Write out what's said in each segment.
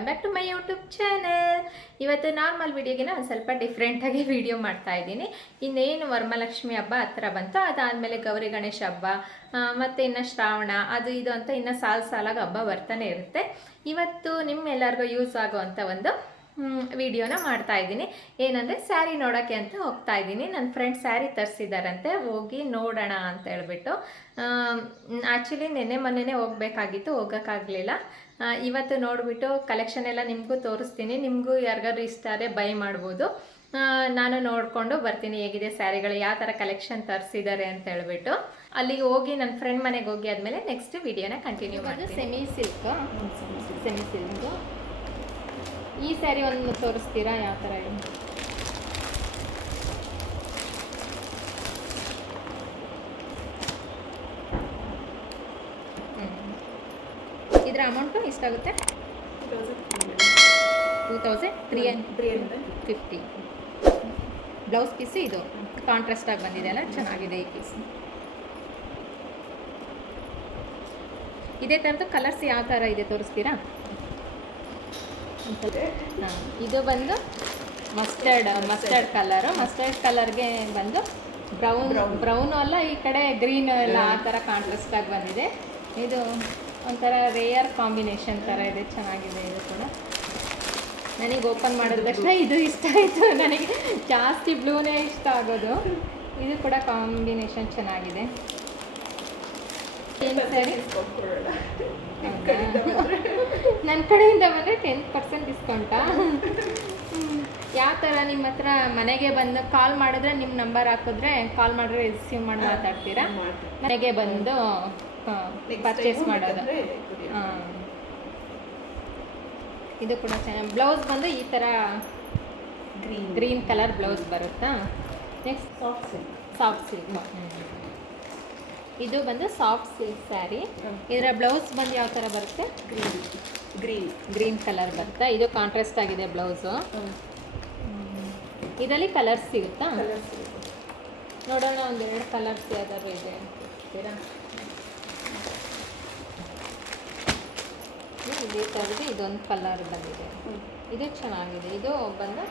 Welcome back to my YouTube channel. ಇವತ್ತು normal ವಿಡಿಯೋಗಿನ ಒಂದು ಸ್ವಲ್ಪ ಡಿಫ್ರೆಂಟಾಗಿ ವಿಡಿಯೋ ಮಾಡ್ತಾ ಇದ್ದೀನಿ. ಇನ್ನೇನು ವರಮಹಾಲಕ್ಷ್ಮಿ ಹಬ್ಬ ಹತ್ರ ಬಂತು, ಅದಾದಮೇಲೆ ಗೌರಿ ಗಣೇಶ ಹಬ್ಬ ಮತ್ತು ಇನ್ನು ಶ್ರಾವಣ ಅದು ಇದು ಅಂತ ಇನ್ನು ಸಾಲಾಗಿ ಹಬ್ಬ ಬರ್ತಾನೆ ಇರುತ್ತೆ. ಇವತ್ತು ನಿಮ್ಮೆಲ್ಲರಿಗೂ ಯೂಸ್ ಆಗುವಂಥ ಒಂದು ವಿಡಿಯೋನ ಮಾಡ್ತಾ ಇದ್ದೀನಿ. ಏನಂದರೆ ಸ್ಯಾರಿ ನೋಡೋಕ್ಕೆ ಅಂತ ಹೋಗ್ತಾ ಇದ್ದೀನಿ. ನನ್ನ ಫ್ರೆಂಡ್ ಸ್ಯಾರಿ ತರಿಸಿದಾರಂತೆ, ಹೋಗಿ ನೋಡೋಣ ಅಂತ ಹೇಳ್ಬಿಟ್ಟು. ಆ್ಯಕ್ಚುಲಿ ಮೊನ್ನೆನೇ ಹೋಗಬೇಕಾಗಿತ್ತು, ಹೋಗೋಕ್ಕಾಗಲಿಲ್ಲ. ಇವತ್ತು ನೋಡಿಬಿಟ್ಟು ಕಲೆಕ್ಷನ್ ಎಲ್ಲ ನಿಮಗೂ ತೋರಿಸ್ತೀನಿ. ನಿಮಗೂ ಯಾರಿಗಾದ್ರು ಇಷ್ಟ ಆದರೆ ಬೈ ಮಾಡ್ಬೋದು. ನಾನು ನೋಡಿಕೊಂಡು ಬರ್ತೀನಿ ಹೇಗಿದೆ ಸ್ಯಾರಿಗಳು, ಯಾವ ಥರ ಕಲೆಕ್ಷನ್ ತರಿಸಿದ್ದಾರೆ ಅಂತ ಹೇಳ್ಬಿಟ್ಟು. ಅಲ್ಲಿಗೆ ಹೋಗಿ ನನ್ನ ಫ್ರೆಂಡ್ ಮನೆಗೆ ಹೋಗಿ ಆದಮೇಲೆ ನೆಕ್ಸ್ಟ್ ವಿಡಿಯೋನ ಕಂಟಿನ್ಯೂ ಮಾಡ್ತೀನಿ. ಸೆಮಿ ಸಿಲ್ಕು ಈ ಸ್ಯಾರಿ ಒಂದು ತೋರಿಸ್ತೀರಾ ಯಾವ ಥರ ಇದೆ? ಇದರ ಅಮೌಂಟು ಎಷ್ಟಾಗುತ್ತೆ? 2350. ಬ್ಲೌಸ್ ಪೀಸು ಇದು ಕಾಂಟ್ರಾಸ್ಟ್ ಆಗಿ ಬಂದಿದೆ ಅಲ್ಲ, ಚೆನ್ನಾಗಿದೆ ಈ ಪೀಸ್. ಇದೇ ಥರದ್ದು ಕಲರ್ಸ್ ಯಾವ ಥರ ಇದೆ ತೋರಿಸ್ತೀರಾ? ಇದು ಬಂದು ಮಸ್ಟರ್ಡ್ ಕಲರ್ಗೆ ಬಂದು ಬ್ರೌನು ಅಲ್ಲ, ಈ ಕಡೆ ಗ್ರೀನ್ ಎಲ್ಲ ಆ ಥರ ಕಾಂಟ್ರಾಸ್ಟ್ ಆಗಿ ಬಂದಿದೆ. ಇದು ಒಂಥರ ರೇಯರ್ ಕಾಂಬಿನೇಷನ್ ಥರ ಇದೆ, ಚೆನ್ನಾಗಿದೆ. ಇದು ಕೂಡ ನನಗೆ ಓಪನ್ ಮಾಡಿದ ತಕ್ಷಣ ಇದು ಇಷ್ಟ ಆಯಿತು. ನನಗೆ ಜಾಸ್ತಿ ಬ್ಲೂನೇ ಇಷ್ಟ ಆಗೋದು. ಇದು ಕೂಡ ಕಾಂಬಿನೇಷನ್ ಚೆನ್ನಾಗಿದೆ. ಏನು ಸರಿ, ನನ್ನ ಕಡೆಯಿಂದ ಬಂದರೆ 10% ಡಿಸ್ಕೌಂಟಾ? ಯಾವ ಥರ ನಿಮ್ಮ ಹತ್ರ ಮನೆಗೆ ಬಂದು ಕಾಲ್ ಮಾಡಿದ್ರೆ ನಿಮ್ಮ ನಂಬರ್ ಹಾಕಿದ್ರೆ ಕಾಲ್ ಮಾಡಿದ್ರೆ ರಿಸೀವ್ ಮಾಡಿ ಮಾತಾಡ್ತೀರಾ? ಮನೆಗೆ ಬಂದು ಪರ್ಚೇಸ್ ಮಾಡೋದು. ಇದು ಕೂಡ ಚೆನ್ನಾಗಿ. ಬ್ಲೌಸ್ ಬಂದು ಈ ಥರ ಗ್ರೀನ್ ಕಲರ್ ಬ್ಲೌಸ್ ಬರುತ್ತಾ? Next soft silk. ಇದು ಬಂದು ಸಾಫ್ಟ್ ಸಿಲ್ಕ್ ಸ್ಯಾರಿ. ಇದರ ಬ್ಲೌಸ್ ಬಂದು ಯಾವ ಥರ ಬರುತ್ತೆ? ಗ್ರೀನ್ ಕಲರ್ ಬರುತ್ತಾ? ಇದು ಕಾಂಟ್ರಾಸ್ಟ್ ಆಗಿದೆ ಬ್ಲೌಸು. ಇದರಲ್ಲಿ ಕಲರ್ಸ್ ಸಿಗುತ್ತಾ? ನೋಡೋಣ, ಒಂದೆರಡು ಕಲರ್ಸ್ ಯಾವ್ದಾದ್ರು ಇದೆ ಅಂತೀರಾ? ಇದೇ ಥರದ್ದು ಇದೊಂದು ಕಲರ್ ಬಂದಿದೆ, ಇದು ಚೆನ್ನಾಗಿದೆ. ಇದು ಬಂದು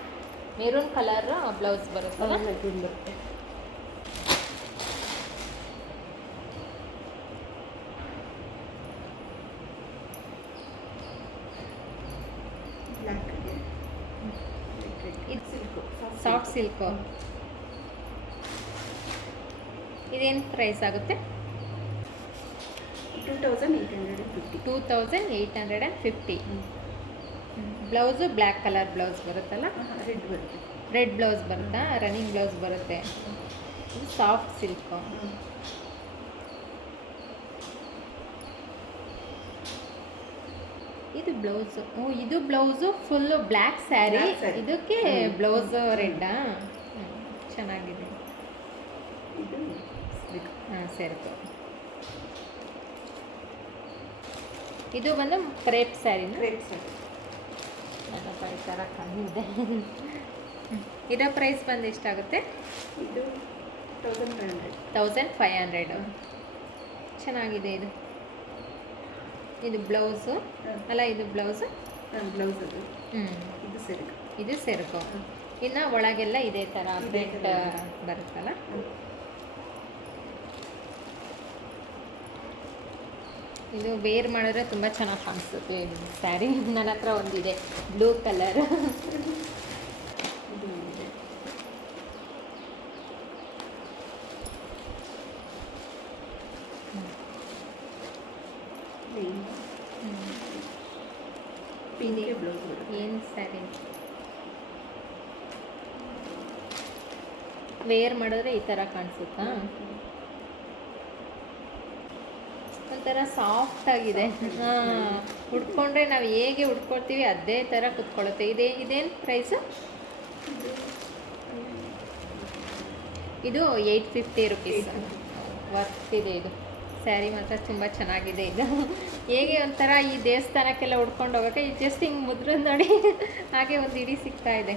ಮೆರೂನ್ ಕಲರ್ ಬ್ಲೌಸ್ ಬರುತ್ತಲ್ಲ. Soft silk. ಇದೇನು ಪ್ರೈಸ್ ಆಗುತ್ತೆ? 2850. ಬ್ಲೌಸು ಬ್ಲ್ಯಾಕ್ ಕಲರ್ ಬ್ಲೌಸ್ ಬರುತ್ತಲ್ಲ, ರೆಡ್ ಬ್ಲೌಸ್ ಬರುತ್ತಾ? ರನ್ನಿಂಗ್ ಬ್ಲೌಸ್ ಬರುತ್ತೆ. ಇದು ಸಾಫ್ಟ್ ಸಿಲ್ಕು. ಇದು ಬ್ಲೌಸು. ಇದು ಬ್ಲೌಸು ಫುಲ್ಲು ಬ್ಲ್ಯಾಕ್ ಸ್ಯಾರಿ, ಇದಕ್ಕೆ ಬ್ಲೌಸು ರೆಡ್ಡಾ? ಚೆನ್ನಾಗಿದೆ. ಹಾಂ, ಸರಿತು. ಇದು ಬಂದು ಕ್ರೇಪ್ ಸ್ಯಾರಿನ? ನನ್ನ ಥರ ಕಮ್ಮಿದೆ. ಇದರ ಪ್ರೈಸ್ ಬಂದು ಎಷ್ಟಾಗುತ್ತೆ? ಇದು 1500. ಚೆನ್ನಾಗಿದೆ. ಇದು ಬ್ಲೌಸು ಅಲ್ಲ, ಇದು ಬ್ಲೌಸು. ಇದು ಸೆರಗು. ಇನ್ನು ಒಳಗೆಲ್ಲ ಇದೇ ಥರ ಪ್ರಿಂಟ್ ಬರುತ್ತಲ್ಲ. ಇದು ವೇರ್ ಮಾಡಿದ್ರೆ ತುಂಬ ಚೆನ್ನಾಗಿ ಕಾಣಿಸುತ್ತೆ ಇದು ಸ್ಯಾರಿ. ನನ್ನ ಹತ್ರ ಒಂದಿದೆ ಬ್ಲೂ ಕಲರ್. ಏನು ಸ್ಯಾರಿ ವೇರ್ ಮಾಡಿದ್ರೆ ಈ ಥರ ಕಾಣಿಸುತ್ತಾ? ಒಂಥರ ಸಾಫ್ಟ್ ಆಗಿದೆ. ಉಟ್ಕೊಂಡ್ರೆ ನಾವು ಹೇಗೆ ಉಟ್ಕೊಳ್ತೀವಿ ಅದೇ ಥರ ಕುತ್ಕೊಳ್ಳುತ್ತೆ. ಇದೇನು ಪ್ರೈಸು? ಇದು 850 ರುಪೀಸ್. ವರ್ತ್ ಇದೆ ಇದು ಸ್ಯಾರಿ ಮಾತ್ರ ತುಂಬ ಚೆನ್ನಾಗಿದೆ. ಇದು ಹೇಗೆ ಒಂಥರ ಈ ದೇವಸ್ಥಾನಕ್ಕೆಲ್ಲ ಉಟ್ಕೊಂಡು ಹೋಗೋಕ್ಕೆ ಜಸ್ಟ್ ಹಿಂಗೆ ಮುದ್ರೆ ನೋಡಿ ಹಾಗೆ ಒಂದು ಇಡೀ ಸಿಗ್ತಾ ಇದೆ.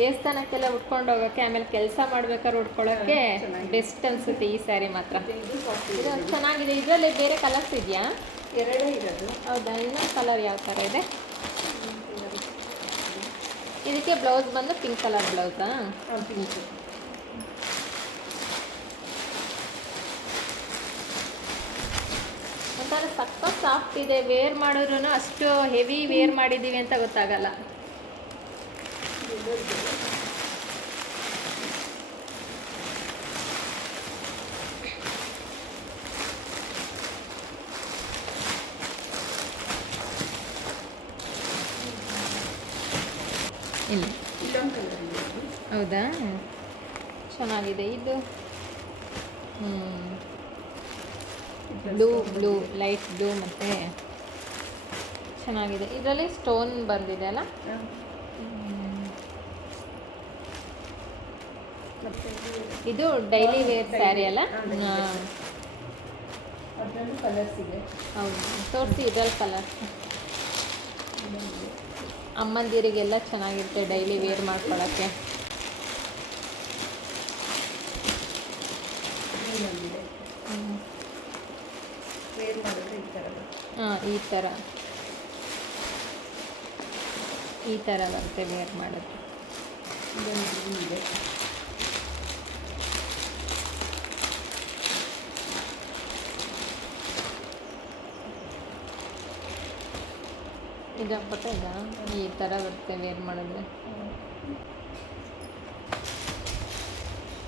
ದೇವಸ್ಥಾನಕ್ಕೆಲ್ಲ ಉಟ್ಕೊಂಡು ಹೋಗೋಕ್ಕೆ, ಆಮೇಲೆ ಕೆಲಸ ಮಾಡ್ಬೇಕಾದ್ರೆ ಉಟ್ಕೊಳ್ಳೋಕ್ಕೆ ಬೆಸ್ಟ್ ಅನಿಸುತ್ತೆ ಈ ಸ್ಯಾರಿ ಮಾತ್ರ. ಇದು ಚೆನ್ನಾಗಿದೆ. ಇದರಲ್ಲಿ ಬೇರೆ ಕಲರ್ಸ್ ಇದೆಯಾ? ಎರಡೇ ಇರೋದು. ಹೌದಾ? ಇನ್ನೊಂದು ಕಲರ್ ಯಾವ ಥರ ಇದೆ? ಇದಕ್ಕೆ ಬ್ಲೌಸ್ ಬಂದು ಪಿಂಕ್ ಕಲರ್ ಬ್ಲೌಸಾ? ಪಿಂಕ್. ಒಂಥರ ಸಕ್ಕ ಸಾಫ್ಟ್ ಇದೆ, ವೇರ್ ಮಾಡಿದ್ರು ಅಷ್ಟು ಹೆವಿ ವೇರ್ ಮಾಡಿದ್ದೀವಿ ಅಂತ ಗೊತ್ತಾಗಲ್ಲ. ಇಲ್ಲ ಇಲ್ಲೊಂದು ಕಲರ್ ಇದೆ. ಹೌದಾ, ಚೆನ್ನಾಗಿದೆ ಇದು. ಬ್ಲೂ ಲೈಟ್ ಬ್ಲೂ ಮತ್ತು ಚೆನ್ನಾಗಿದೆ. ಇದರಲ್ಲಿ ಸ್ಟೋನ್ ಬಂದಿದೆ ಅಲ್ಲ. ಇದು ಡೈಲಿ ವೇರ್ ಸ್ಯಾರಿ ಅಲ್ಲ. ಅದರಲ್ಲೂ ಕಲರ್ಸ್ ಇದೆ. ಹೌದು, ತೋರಿಸಿ ಇದರಲ್ಲಿ ಕಲರ್ಸ್. ಅಮ್ಮಂದಿರಿಗೆಲ್ಲ ಚೆನ್ನಾಗಿರುತ್ತೆ ಡೈಲಿ ವೇರ್ ಮಾಡ್ಕೊಳ್ಳೋಕ್ಕೆ. ವೇರ್ ಮಾಡಿದ್ರೆ ಈ ಥರ. ಹಾಂ, ಈ ಥರ ಬರುತ್ತೆ ವೇರ್ ಮಾಡೋದು. ಇದೆ. ಇದು ಹಾಕ್ಬಿಟ್ಟು ಈ ಥರ ಬರುತ್ತೆ ವೇರ್ ಮಾಡಿದ್ರೆ.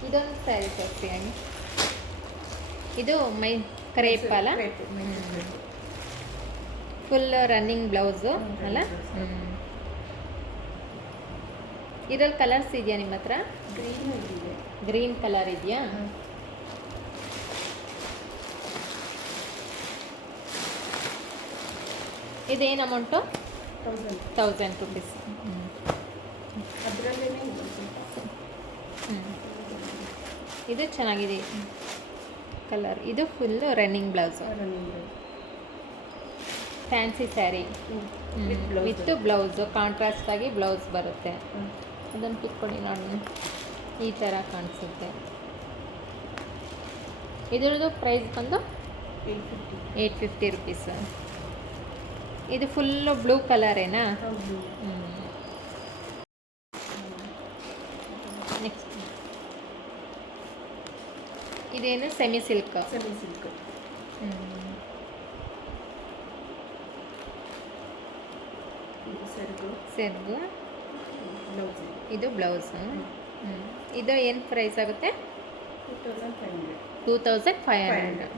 ಇದೊಂದು ಸ್ಯಾರಿ ತೋರಿಸಿ ಹಾಗೆ. ಇದು ಕ್ರೇಪ್ ಅಲ್ಲ, ಫುಲ್ ರನ್ನಿಂಗ್ ಬ್ಲೌಸು ಅಲ್ಲ. ಇದ್ರಲ್ಲಿ ಕಲರ್ಸ್ ಇದೆಯಾ ನಿಮ್ಮ ಹತ್ರ? ಗ್ರೀನ್ ಕಲರ್ ಇದೆಯಾ? ಇದೇನು ಅಮೌಂಟು? 1000 ರುಪೀಸ್. ಇದು ಚೆನ್ನಾಗಿದೆ ಕಲರ್. ಇದು full running blouse, fancy sari with blouse. Contrast ಆಗಿ ಬ್ಲೌಸ್ ಬರುತ್ತೆ. ಅದನ್ನು ಪಿಕ್ಕೊಡಿ ನೋಡಿ, ಈ ಥರ ಕಾಣಿಸುತ್ತೆ. ಇದ್ರದ್ದು ಪ್ರೈಸ್ ಬಂದು 850 ರುಪೀಸ್. ಇದು ಫುಲ್ಲು ಬ್ಲೂ ಕಲರೇನಾ? ನೆಕ್ಸ್ಟ್ ಇದೇನು ಸೆಮಿ ಸಿಲ್ಕ್. ಸೆರ್ಗು. ಇದು ಬ್ಲೌಸು. ಇದು ಏನು ಪ್ರೈಸ್ ಆಗುತ್ತೆ? 2500.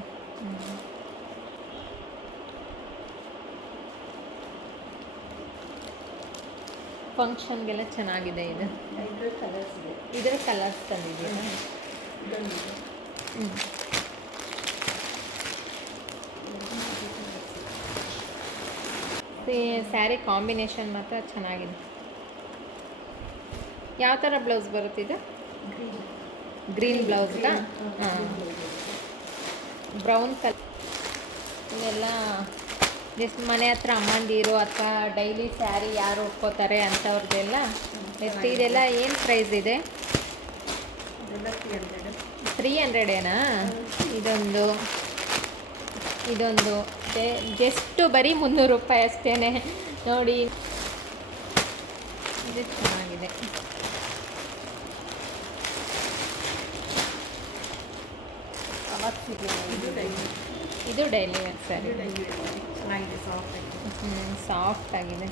ಫಂಕ್ಷನ್ಗೆಲ್ಲ ಚೆನ್ನಾಗಿದೆ ಇದು. ಇದರ ಕಲರ್ಸ್ ತಂದಿದ್ದೀರಾ? ಸ್ಯಾರಿ ಕಾಂಬಿನೇಷನ್ ಮಾತ್ರ ಚೆನ್ನಾಗಿದೆ. ಯಾವ ಥರ ಬ್ಲೌಸ್ ಬರುತ್ತೆ ಇದು? ಗ್ರೀನ್ ಬ್ಲೌಸ್ಗಾ? ಹಾಂ, ಬ್ರೌನ್ ಕಲರ್. ಇವೆಲ್ಲ ಜಸ್ಟ್ ಮನೆ ಹತ್ರ ಅಮ್ಮಂದಿರು ಅಥವಾ ಡೈಲಿ ಸ್ಯಾರಿ ಯಾರು ಉಟ್ಕೋತಾರೆ ಅಂಥವ್ರದ್ದೆಲ್ಲ ಎಷ್ಟು. ಇದೆಲ್ಲ ಏನು ಪ್ರೈಸ್ ಇದೆ? 300 ಇದೊಂದು ಜಸ್ಟ್ ಬರೀ 300 ರೂಪಾಯಿ ಅಷ್ಟೇ ನೋಡಿ. ಇದು ಚೆನ್ನಾಗಿದೆ. ಇದು ಡೈಲಿ ವೇರ್ ಸ್ಯಾರಿ. ಸಾಫ್ಟ್ ಆಗಿದೆ.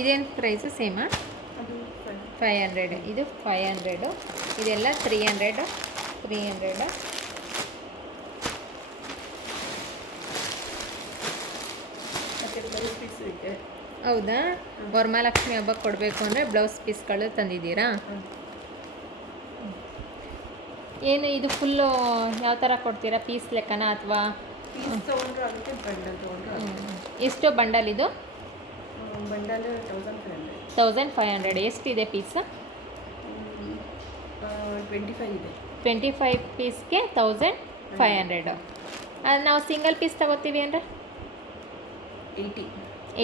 ಇದೇನು ಪ್ರೈಸು? ಸೇಮಾ? 500. ಇದು 500. ಇದೆಲ್ಲ 300. ಹೌದಾ? ವರಮಹಾಲಕ್ಷ್ಮಿ ಹಬ್ಬಕ್ಕೆ ಕೊಡಬೇಕು ಅಂದರೆ ಬ್ಲೌಸ್ ಪೀಸ್ಗಳು ತಂದಿದ್ದೀರಾ? ಏನು ಇದು ಫುಲ್ಲು ಯಾವ ಥರ ಕೊಡ್ತೀರಾ? ಪೀಸ್ ಲೆಕ್ಕನ ಅಥವಾ ಎಷ್ಟು ಬಂಡಲ್ ಇದು? 1500. ಎಷ್ಟಿದೆ ಪೀಸ್? 25 ಪೀಸ್ಗೆ 1500. ನಾವು ಸಿಂಗಲ್ ಪೀಸ್ ತಗೋತೀವಿ ಅಂದರೆ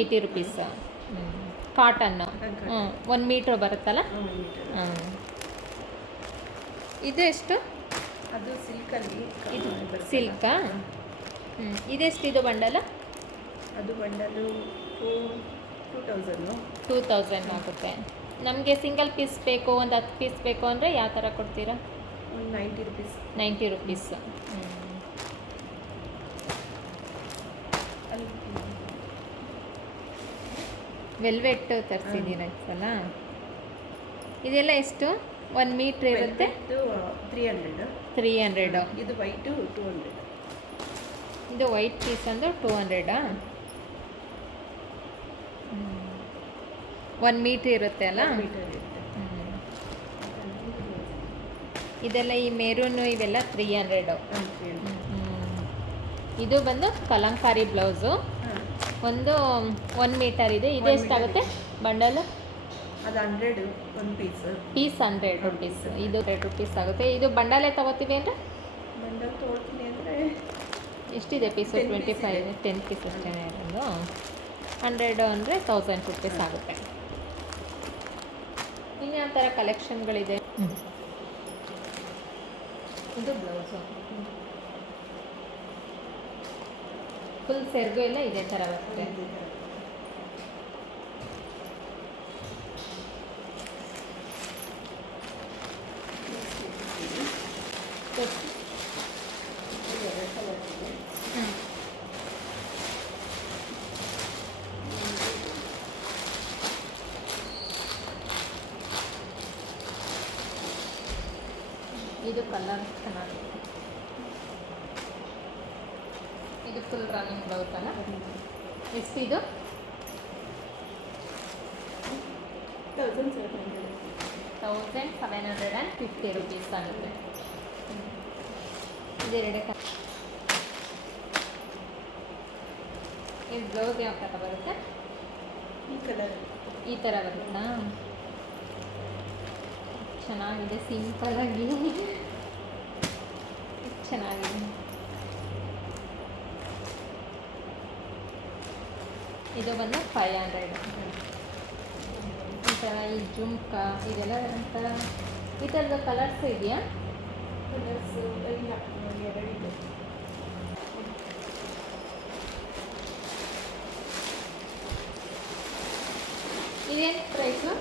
80 ರುಪೀಸ್. ಕಾಟನ್ನು 1 ಮೀಟ್ರ್ ಬರುತ್ತಲ್ಲ. ಇದು ಎಷ್ಟು? ಅದು ಸಿಲ್ಕಲ್ಲಿ. ಇದು ಸಿಲ್ಕಾ? ಇದೆಷ್ಟಿದು ಬಂಡಲ? ಅದು ಬಂಡಲು 2000 2000 ಆಗುತ್ತೆ. ನಮಗೆ ಸಿಂಗಲ್ ಪೀಸ್ ಬೇಕು, ಒಂದು 10 ಪೀಸ್ ಬೇಕು ಅಂದರೆ ಯಾವ ಥರ ಕೊಡ್ತೀರಾ? ಒಂದು 90 ರುಪೀಸ್. 90 ರುಪೀಸ್. ಅಲ್ಲಿ ವೆಲ್ವೆಟ್ ತರಿಸಿದ್ದೀರ ಸಲ. ಇದೆಲ್ಲ ಎಷ್ಟು? 1 ಮೀಟ್ರ್ ಇರುತ್ತೆ. 300. 300. ಇದು ವೈಟು 200. ಇದು ವೈಟ್ ಪೀಸ್ ಅಂದ್ರೆ 200. 1 ಮೀಟ್ರ್ ಇರುತ್ತೆ ಅಲ್ಲ. ಮೀಟರ್ ಇರುತ್ತೆ. ಇದೆಲ್ಲ ಈ ಮೆರೂನು ಇವೆಲ್ಲ 300. ಇದು ಬಂದು ಕಲಂಕಾರಿ ಬ್ಲೌಸು. ಒಂದು 1 ಮೀಟರ್ ಇದೆ. ಇದು ಎಷ್ಟಾಗುತ್ತೆ ಬಂಡಲು? ಅದು 100 ಒಂದು ಪೀಸ್. 100 ರುಪೀಸ್. ಇದು 100 ರುಪೀಸ್ ಆಗುತ್ತೆ. ಇದು ಬಂಡಲೇ ತಗೋತೀವಿ ಅಂದರೆ ಬಂಡಲ್ ತೊಗೊಳ್ತೀನಿ ಅಂದರೆ ಎಷ್ಟಿದೆ ಪೀಸು? 10 25. 10 ಪೀಸ್ ಅಷ್ಟೇ ಇರೋದು. 100 ಅಂದರೆ 1000 ರುಪೀಸ್ ಆಗುತ್ತೆ. ಇನ್ಯಾವ ಥರ ಕಲೆಕ್ಷನ್ಗಳಿದೆ? ಇದು ಬ್ಲೌಸು ಫುಲ್ ಸೆರಗು ಎಲ್ಲ ಇದೇ ಥರ ಬರುತ್ತೆ. ಇದು ಕಲರ್ ಚೆನ್ನಾಗಿದೆ. ಇದು ಫುಲ್ ರನ್ನಿಂಗ್ ಬ್ಲೌಸ್ ಅಲ್ಲ. ಎಷ್ಟಿದು? 1750 ರುಪೀಸ್ ಆಗುತ್ತೆ. ಇದೆರಡೇ ಇದು ಬ್ಲೌಸ್ ಯಾವ ಥರ ಬರುತ್ತೆ? ಈ ಕಲರ್ ಈ ಥರ ಬರುತ್ತಾ? ಚೆನ್ನಾಗಿದೆ, ಸಿಂಪಲಾಗಿ ಚೆನ್ನಾಗಿದೆ. ಇದು ಬಂದು 500. ಈ ಥರ ಈ ಜುಮ್ಕ ಇದೆಲ್ಲ ಒಂಥರ ಈ ಥರದ ಕಲರ್ಸ್ ಇದೆಯಾ? ಕಲರ್ಸ್ ಇಲ್ಲ, ಎರಡಿದೆ. ಇದೇನು ಪ್ರೈಸು?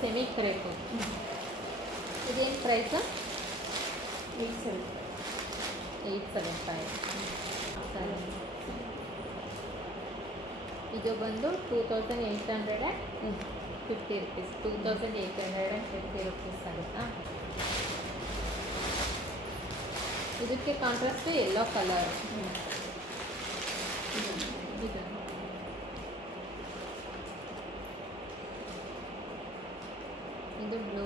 Semi crepe. ಇದೇನು ಪ್ರೈಸು? 875. ಸರಿ. ಇದು ಬಂದು 2850 ರುಪೀಸ್. 2850 ರುಪೀಸ್ ಆಗುತ್ತಾ? ಇದಕ್ಕೆ ಕಾಂಟ್ರಾಸ್ಟ್ ಯೆಲ್ಲೋ ಕಲರ್. ಇದು ಇದು ಬ್ಲೂ.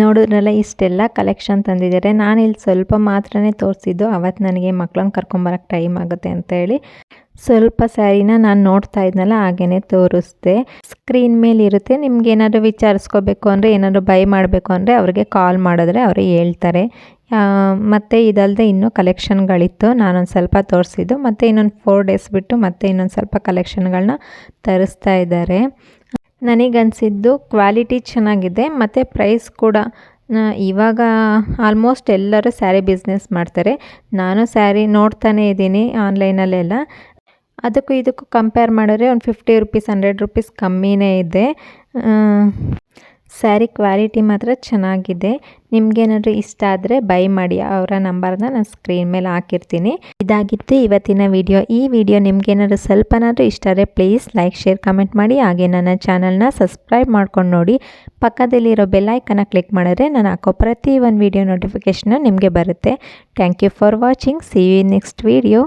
ನೋಡಿದ್ರಲ್ಲ, ಇಷ್ಟೆಲ್ಲ ಕಲೆಕ್ಷನ್ ತಂದಿದ್ದಾರೆ. ನಾನು ಇಲ್ಲಿ ಸ್ವಲ್ಪ ಮಾತ್ರನೇ ತೋರಿಸಿದ್ದು. ಅವತ್ತು ನನಗೆ ಮಕ್ಳನ್ನ ಕರ್ಕೊಂಬರಕ್ಕೆ ಟೈಮ್ ಆಗುತ್ತೆ ಅಂತ ಹೇಳಿ ಸ್ವಲ್ಪ ಸ್ಯಾರಿನ ನಾನು ನೋಡ್ತಾ ಇದ್ನಲ್ಲ ಹಾಗೇ ತೋರಿಸ್ದೆ. ಸ್ಕ್ರೀನ್ ಮೇಲೆ ಇರುತ್ತೆ. ನಿಮ್ಗೆ ಏನಾದರೂ ವಿಚಾರಿಸ್ಕೋಬೇಕು ಅಂದರೆ, ಏನಾದರೂ ಬೈ ಮಾಡಬೇಕು ಅಂದರೆ ಅವ್ರಿಗೆ ಕಾಲ್ ಮಾಡಿದ್ರೆ ಅವರು ಹೇಳ್ತಾರೆ. ಮತ್ತು ಇದಲ್ಲದೆ ಇನ್ನೂ ಕಲೆಕ್ಷನ್ಗಳಿತ್ತು, ನಾನೊಂದು ಸ್ವಲ್ಪ ತೋರಿಸಿದ್ದು. ಮತ್ತು ಇನ್ನೊಂದು 4 ಡೇಸ್ ಬಿಟ್ಟು ಮತ್ತೆ ಇನ್ನೊಂದು ಸ್ವಲ್ಪ ಕಲೆಕ್ಷನ್ಗಳನ್ನ ತರಿಸ್ತಾ ಇದ್ದಾರೆ. ನನಗನ್ಸಿದ್ದು ಕ್ವಾಲಿಟಿ ಚೆನ್ನಾಗಿದೆ ಮತ್ತು ಪ್ರೈಸ್ ಕೂಡ. ಇವಾಗ ಆಲ್ಮೋಸ್ಟ್ ಎಲ್ಲರೂ ಸ್ಯಾರಿ ಬಿಸ್ನೆಸ್ ಮಾಡ್ತಾರೆ. ನಾನು ಸ್ಯಾರಿ ನೋಡ್ತಾನೇ ಇದ್ದೀನಿ ಆನ್ಲೈನಲ್ಲೆಲ್ಲ. ಅದಕ್ಕೂ ಇದಕ್ಕೂ ಕಂಪೇರ್ ಮಾಡಿದ್ರೆ ಒಂದು 50 ರುಪೀಸ್ 100 ರುಪೀಸ್ ಕಮ್ಮಿನೇ ಇದೆ. ಸ್ಯಾರಿ ಕ್ವಾಲಿಟಿ ಮಾತ್ರ ಚೆನ್ನಾಗಿದೆ. ನಿಮಗೇನಾದರೂ ಇಷ್ಟ ಆದರೆ ಬೈ ಮಾಡಿ. ಅವರ ನಂಬರ್ನ ನಾನು ಸ್ಕ್ರೀನ್ ಮೇಲೆ ಹಾಕಿರ್ತೀನಿ. ಇದಾಗಿತ್ತು ಇವತ್ತಿನ ವಿಡಿಯೋ. ಈ ವಿಡಿಯೋ ನಿಮಗೇನಾದರೂ ಸ್ವಲ್ಪನಾದರೂ ಇಷ್ಟ ಆದರೆ ಪ್ಲೀಸ್ ಲೈಕ್, ಶೇರ್, ಕಮೆಂಟ್ ಮಾಡಿ. ಹಾಗೆ ನನ್ನ ಚಾನಲ್ನ ಸಬ್ಸ್ಕ್ರೈಬ್ ಮಾಡ್ಕೊಂಡು ನೋಡಿ. ಪಕ್ಕದಲ್ಲಿರೋ ಬೆಲ್ಲೈಕನ್ನ ಕ್ಲಿಕ್ ಮಾಡಿದ್ರೆ ನಾನು ಹಾಕೋ ಪ್ರತಿ ಒಂದು ವಿಡಿಯೋ ನೋಟಿಫಿಕೇಷನ್ ನಿಮಗೆ ಬರುತ್ತೆ. Thank you for watching. See you in next video.